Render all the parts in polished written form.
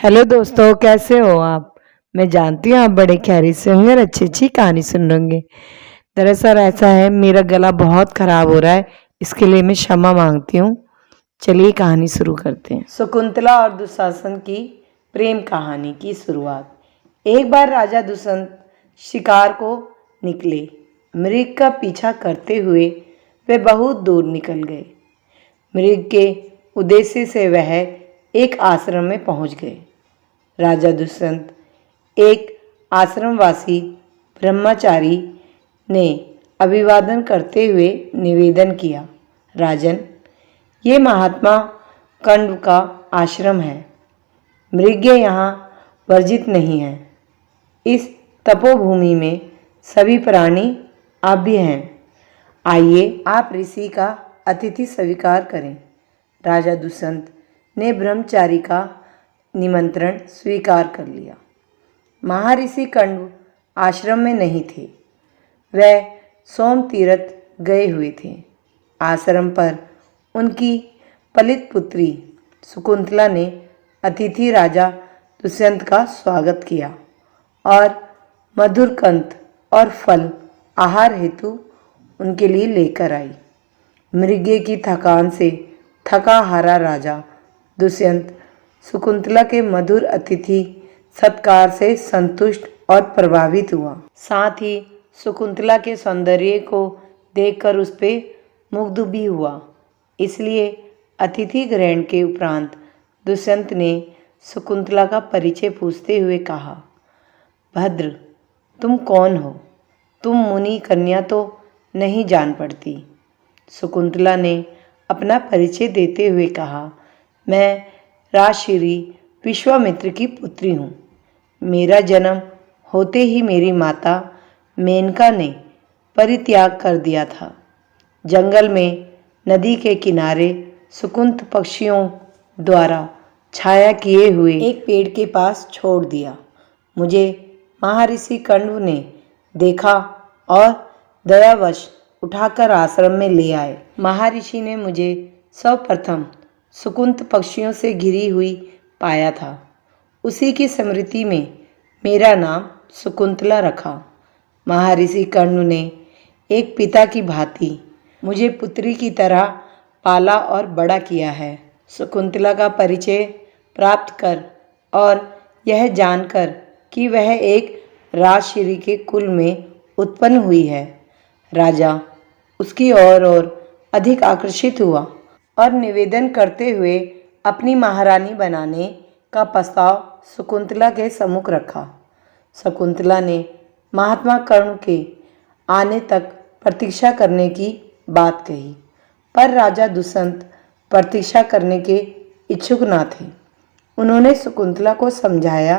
Hello दोस्तों, कैसे हो आप। मैं जानती हूँ आप बड़े खैरियत से होंगे और अच्छी अच्छी कहानी सुन रहे होंगे। दरअसल ऐसा है, मेरा गला बहुत खराब हो रहा है, इसके लिए मैं क्षमा मांगती हूँ। चलिए कहानी शुरू करते हैं। शकुंतला और दुशासन की प्रेम कहानी की शुरुआत। एक बार राजा दुष्यंत शिकार को निकले। मृग का पीछा करते हुए वे बहुत दूर निकल गए। मृग के उद्देश्य से वह एक आश्रम में पहुंच गए। राजा दुष्यंत एक आश्रमवासी ब्रह्मचारी ने अभिवादन करते हुए निवेदन किया, राजन, ये महात्मा कंड का आश्रम है। मृग्य यहाँ वर्जित नहीं है। इस तपोभूमि में सभी प्राणी आभ्य हैं। आइए आप ऋषि का अतिथि स्वीकार करें। राजा दुष्यंत ने ब्रह्मचारी का निमंत्रण स्वीकार कर लिया। महर्षि कंड आश्रम में नहीं थे, वह सोम तीर्थ गए हुए थे। आश्रम पर उनकी पलित पुत्री शकुंतला ने अतिथि राजा दुष्यंत का स्वागत किया और मधुर कंद और फल आहार हेतु उनके लिए लेकर आई। मृगे की थकान से थका हारा राजा दुष्यंत शकुंतला के मधुर अतिथि सत्कार से संतुष्ट और प्रभावित हुआ। साथ ही शकुंतला के सौंदर्य को देखकर उस पर मुग्ध भी हुआ। इसलिए अतिथि ग्रहण के उपरांत दुष्यंत ने शकुंतला का परिचय पूछते हुए कहा, भद्र, तुम कौन हो? तुम मुनि कन्या तो नहीं जान पड़ती। शकुंतला ने अपना परिचय देते हुए कहा, मैं राजश्री विश्वामित्र की पुत्री हूँ। मेरा जन्म होते ही मेरी माता मेनका ने परित्याग कर दिया था। जंगल में नदी के किनारे सुकुंत पक्षियों द्वारा छाया किए हुए एक पेड़ के पास छोड़ दिया। मुझे महर्षि कंड ने देखा और दयावश उठाकर आश्रम में ले आए। महर्षि ने मुझे सर्वप्रथम सुकुंत पक्षियों से घिरी हुई पाया था। उसी की स्मृति में मेरा नाम शकुंतला रखा। महर्षि कंड ने एक पिता की भांति मुझे पुत्री की तरह पाला और बड़ा किया है। शकुंतला का परिचय प्राप्त कर और यह जानकर कि वह एक राजश्री के कुल में उत्पन्न हुई है, राजा उसकी और अधिक आकर्षित हुआ और निवेदन करते हुए अपनी महारानी बनाने का प्रस्ताव शकुंतला के सम्मुख रखा। शकुंतला ने महात्मा कर्ण के आने तक प्रतीक्षा करने की बात कही, पर राजा दुष्यंत प्रतीक्षा करने के इच्छुक न थे। उन्होंने शकुंतला को समझाया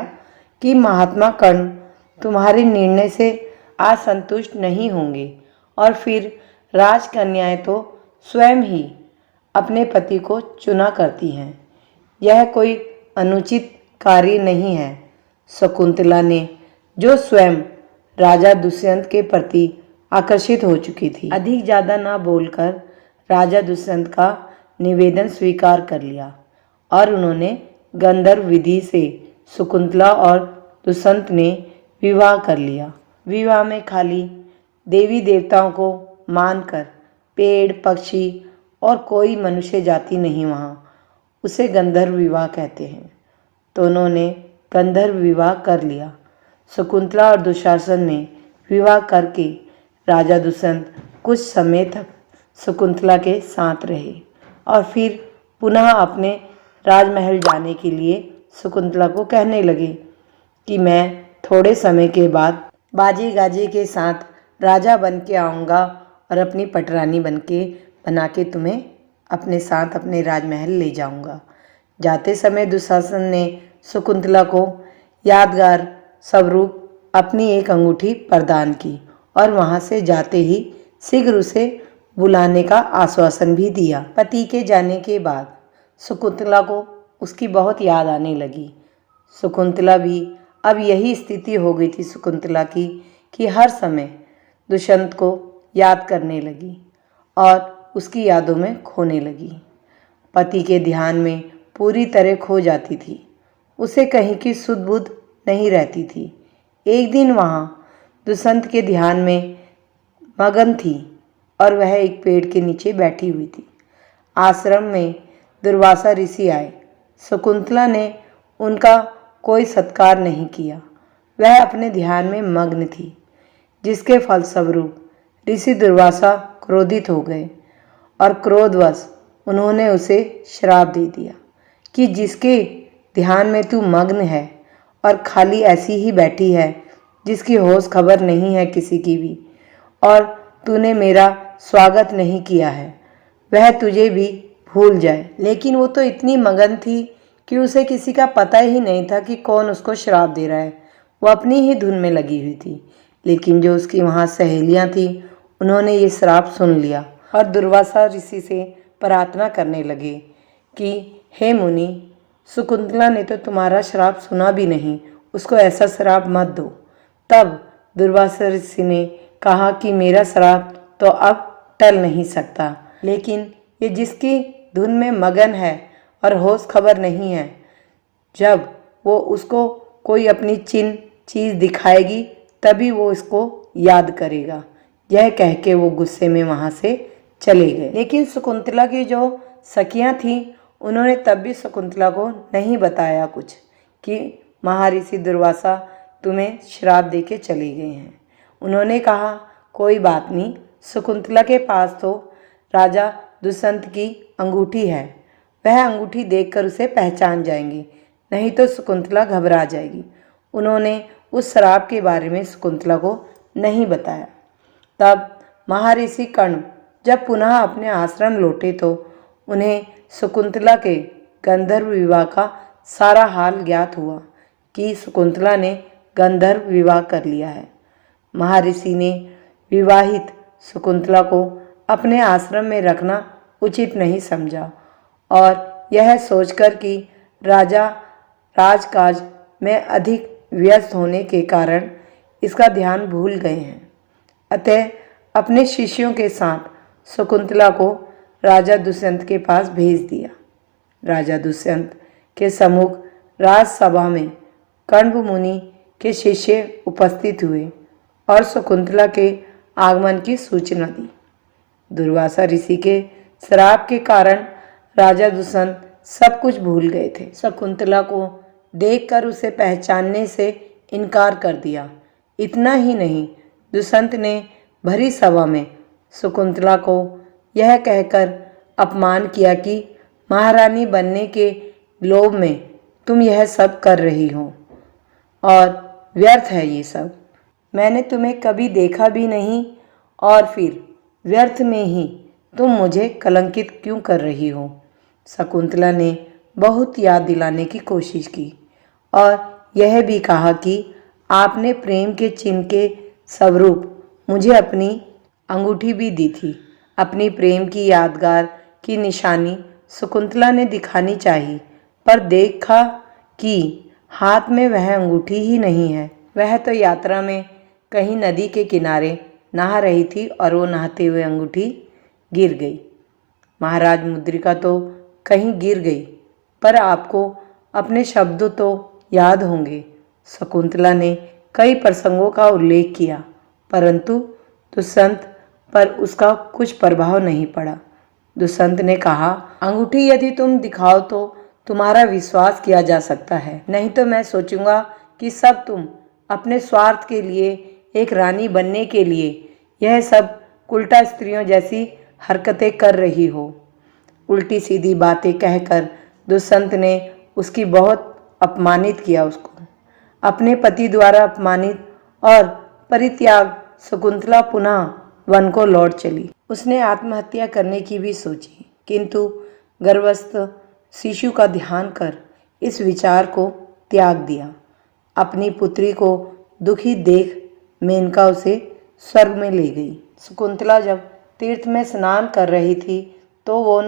कि महात्मा कर्ण तुम्हारे निर्णय से असंतुष्ट नहीं होंगे और फिर राजकन्याएं तो स्वयं ही अपने पति को चुना करती हैं। यह कोई अनुचित कार्य नहीं है। शकुंतला ने, जो स्वयं राजा दुष्यंत के प्रति आकर्षित हो चुकी थी, अधिक ज़्यादा न बोलकर राजा दुष्यंत का निवेदन स्वीकार कर लिया और उन्होंने गंधर्व विधि से शकुंतला और दुष्यंत ने विवाह कर लिया। विवाह में खाली देवी देवताओं को मानकर पेड़ पक्षी और कोई मनुष्य जाति नहीं, वहाँ उसे गंधर्व विवाह कहते हैं। तो उन्होंने गंधर्व विवाह कर लिया। शकुंतला और दुशासन ने विवाह करके राजा दुष्यंत कुछ समय तक शकुंतला के साथ रहे और फिर पुनः अपने राजमहल जाने के लिए शकुंतला को कहने लगे कि मैं थोड़े समय के बाद बाजे गाजे के साथ राजा बन के आऊँगा और अपनी पटरानी बना के तुम्हें अपने साथ अपने राजमहल ले जाऊँगा। जाते समय दुशासन ने शकुंतला को यादगार स्वरूप अपनी एक अंगूठी प्रदान की और वहाँ से जाते ही शीघ्र उसे बुलाने का आश्वासन भी दिया। पति के जाने के बाद शकुंतला को उसकी बहुत याद आने लगी। शकुंतला भी अब यही स्थिति हो गई थी शकुंतला की कि हर समय दुष्यंत को याद करने लगी और उसकी यादों में खोने लगी। पति के ध्यान में पूरी तरह खो जाती थी। उसे कहीं की सुध बुध नहीं रहती थी। एक दिन वहाँ दुष्यंत के ध्यान में मगन थी और वह एक पेड़ के नीचे बैठी हुई थी। आश्रम में दुर्वासा ऋषि आए। शकुंतला ने उनका कोई सत्कार नहीं किया। वह अपने ध्यान में मग्न थी, जिसके फलस्वरूप ऋषि दुर्वासा क्रोधित हो गए और क्रोधवश उन्होंने उसे श्राप दे दिया कि जिसके ध्यान में तू मग्न है और खाली ऐसी ही बैठी है, जिसकी होश खबर नहीं है किसी की भी, और तूने मेरा स्वागत नहीं किया है, वह तुझे भी भूल जाए। लेकिन वो तो इतनी मगन थी कि उसे किसी का पता ही नहीं था कि कौन उसको श्राप दे रहा है। वो अपनी ही धुन में लगी हुई थी। लेकिन जो उसकी वहाँ सहेलियाँ थीं, उन्होंने ये श्राप सुन लिया और दुर्वासा ऋषि से प्रार्थना करने लगे कि हे मुनि, शकुंतला ने तो तुम्हारा श्राप सुना भी नहीं, उसको ऐसा श्राप मत दो। तब दुर्वासा ऋषि ने कहा कि मेरा श्राप तो अब टल नहीं सकता, लेकिन ये जिसकी धुन में मगन है और होश खबर नहीं है, जब वो उसको कोई अपनी चीज़ दिखाएगी तभी वो इसको याद करेगा। यह कह के वो गुस्से में वहाँ से चले गए। लेकिन शकुंतला की जो सखियाँ थीं, उन्होंने तब भी शकुंतला को नहीं बताया कुछ कि महर्षि दुर्वासा तुम्हें श्राप दे के चले गए हैं। उन्होंने कहा कोई बात नहीं, शकुंतला के पास तो राजा दुष्यंत की अंगूठी है, वह अंगूठी देखकर उसे पहचान जाएंगे, नहीं तो शकुंतला घबरा जाएगी। उन्होंने उस श्राप के बारे में शकुंतला को नहीं बताया। तब महर्षि कर्ण जब पुनः अपने आश्रम लौटे तो उन्हें शकुंतला के गंधर्व विवाह का सारा हाल ज्ञात हुआ कि शकुंतला ने गंधर्व विवाह कर लिया है। महर्षि ने विवाहित शकुंतला को अपने आश्रम में रखना उचित नहीं समझा और यह सोचकर कि राजा राजकाज में अधिक व्यस्त होने के कारण इसका ध्यान भूल गए हैं, अतः अपने शिष्यों के साथ शकुंतला को राजा दुष्यंत के पास भेज दिया। राजा दुष्यंत के सम्मुख राजसभा में कण्व मुनि के शिष्य उपस्थित हुए और शकुंतला के आगमन की सूचना दी। दुर्वासा ऋषि के श्राप के कारण राजा दुष्यंत सब कुछ भूल गए थे। शकुंतला को देखकर उसे पहचानने से इनकार कर दिया। इतना ही नहीं, दुष्यंत ने भरी सभा में शकुंतला को यह कहकर अपमान किया कि महारानी बनने के लोभ में तुम यह सब कर रही हो और व्यर्थ है ये सब। मैंने तुम्हें कभी देखा भी नहीं और फिर व्यर्थ में ही तुम मुझे कलंकित क्यों कर रही हो। शकुंतला ने बहुत याद दिलाने की कोशिश की और यह भी कहा कि आपने प्रेम के चिन्ह के स्वरूप मुझे अपनी अंगूठी भी दी थी। अपनी प्रेम की यादगार की निशानी शकुंतला ने दिखानी चाहिए, पर देखा कि हाथ में वह अंगूठी ही नहीं है। वह तो यात्रा में कहीं नदी के किनारे नहा रही थी और वो नहाते हुए अंगूठी गिर गई। महाराज मुद्रिका तो कहीं गिर गई, पर आपको अपने शब्द तो याद होंगे। शकुंतला ने कई प्रसंगों का उल्लेख किया, परंतु दुष्यंत पर उसका कुछ प्रभाव नहीं पड़ा। दुष्यंत ने कहा, अंगूठी यदि तुम दिखाओ तो तुम्हारा विश्वास किया जा सकता है, नहीं तो मैं सोचूंगा कि सब तुम अपने स्वार्थ के लिए, एक रानी बनने के लिए यह सब उल्टा स्त्रियों जैसी हरकतें कर रही हो। उल्टी सीधी बातें कहकर दुष्यंत ने उसकी बहुत अपमानित किया। उसको अपने पति द्वारा अपमानित और परित्याग शकुंतला पुनः वन को लौट चली। उसने आत्महत्या करने की भी सोची, किंतु गर्भस्थ शिशु का ध्यान कर इस विचार को त्याग दिया। अपनी पुत्री को दुखी देख मेनका उसे स्वर्ग में ले गई। शकुंतला जब तीर्थ में स्नान कर रही थी तो वो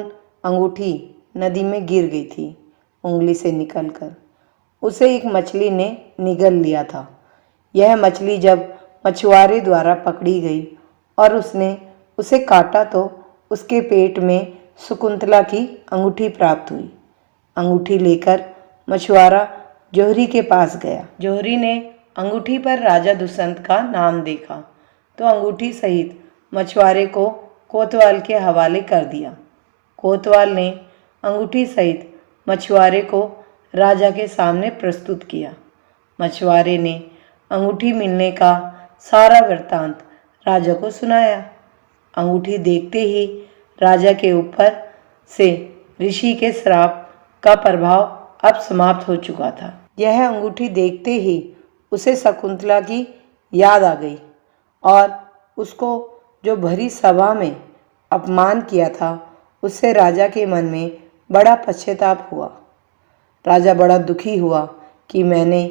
अंगूठी नदी में गिर गई थी उंगली से निकलकर। उसे एक मछली ने निगल लिया था। यह मछली जब मछुआरे द्वारा पकड़ी गई और उसने उसे काटा तो उसके पेट में शकुंतला की अंगूठी प्राप्त हुई। अंगूठी लेकर मछुआरा जौहरी के पास गया। जौहरी ने अंगूठी पर राजा दुष्यंत का नाम देखा तो अंगूठी सहित मछुआरे को कोतवाल के हवाले कर दिया। कोतवाल ने अंगूठी सहित मछुआरे को राजा के सामने प्रस्तुत किया। मछुआरे ने अंगूठी मिलने का सारा वृत्तांत राजा को सुनाया। अंगूठी देखते ही राजा के ऊपर से ऋषि के श्राप का प्रभाव अब समाप्त हो चुका था। यह अंगूठी देखते ही उसे शकुंतला की याद आ गई और उसको जो भरी सभा में अपमान किया था उससे राजा के मन में बड़ा पश्चाताप हुआ। राजा बड़ा दुखी हुआ कि मैंने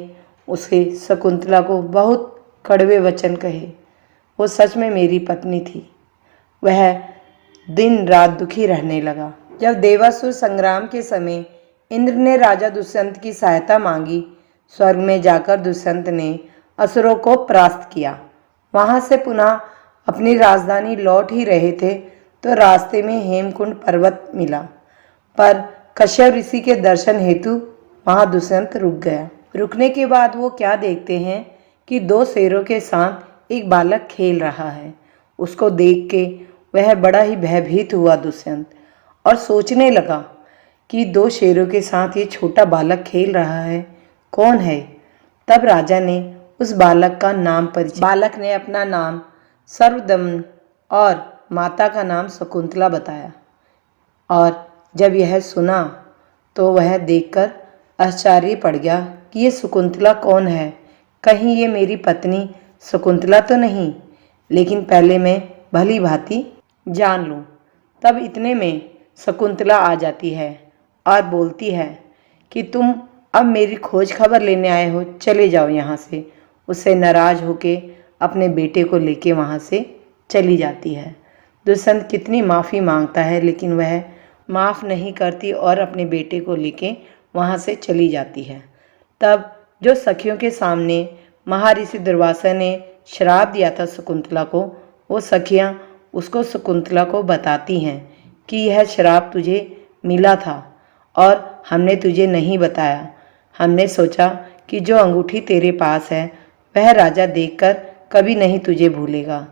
उसे शकुंतला को बहुत कड़वे वचन कहे। वो सच में मेरी पत्नी थी। वह दिन रात दुखी रहने लगा। जब देवासुर संग्राम के समय इंद्र ने राजा दुष्यंत की सहायता मांगी, स्वर्ग में जाकर दुष्यंत ने असुरों को परास्त किया। वहां से पुनः अपनी राजधानी लौट ही रहे थे तो रास्ते में हेमकुंड पर्वत मिला, पर कश्यप ऋषि के दर्शन हेतु वहां दुष्यंत रुक गया। रुकने के बाद वो क्या देखते हैं कि 2 शेरों के साथ एक बालक खेल रहा है। उसको देख के वह बड़ा ही भयभीत हुआ दुष्यंत, और सोचने लगा कि 2 शेरों के साथ ये छोटा बालक खेल रहा है, कौन है। तब राजा ने उस बालक का नाम परिचय। बालक ने अपना नाम सर्वदमन और माता का नाम शकुंतला बताया, और जब यह सुना तो वह देखकर आश्चर्य पड़ गया कि ये शकुंतला कौन है। कहीं ये मेरी पत्नी शकुंतला तो नहीं, लेकिन पहले मैं भली भांति जान लूं। तब इतने में शकुंतला आ जाती है और बोलती है कि तुम अब मेरी खोज खबर लेने आए हो, चले जाओ यहाँ से। उससे नाराज होके अपने बेटे को लेके वहाँ से चली जाती है। दुष्यंत कितनी माफ़ी मांगता है लेकिन वह माफ़ नहीं करती और अपने बेटे को लेके वहाँ से चली जाती है। तब जो सखियों के सामने महर्षि दुर्वासा ने श्राप दिया था शकुंतला को, वो सखियाँ उसको शकुंतला को बताती हैं कि यह श्राप तुझे मिला था और हमने तुझे नहीं बताया। हमने सोचा कि जो अंगूठी तेरे पास है वह राजा देखकर कभी नहीं तुझे भूलेगा,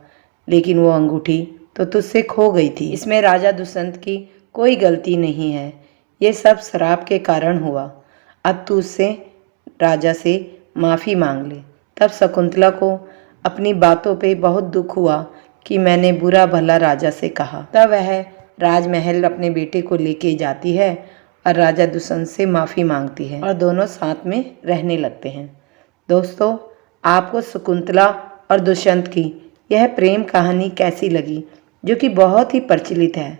लेकिन वो अंगूठी तो तुझसे खो गई थी। इसमें राजा दुष्यंत की कोई गलती नहीं है, ये सब श्राप के कारण हुआ। अब तू उससे राजा से माफ़ी मांग ले। तब शकुंतला को अपनी बातों पे बहुत दुख हुआ कि मैंने बुरा भला राजा से कहा। तब वह राजमहल अपने बेटे को लेके जाती है और राजा दुष्यंत से माफ़ी मांगती है और दोनों साथ में रहने लगते हैं। दोस्तों, आपको शकुंतला और दुष्यंत की यह प्रेम कहानी कैसी लगी, जो कि बहुत ही प्रचलित है।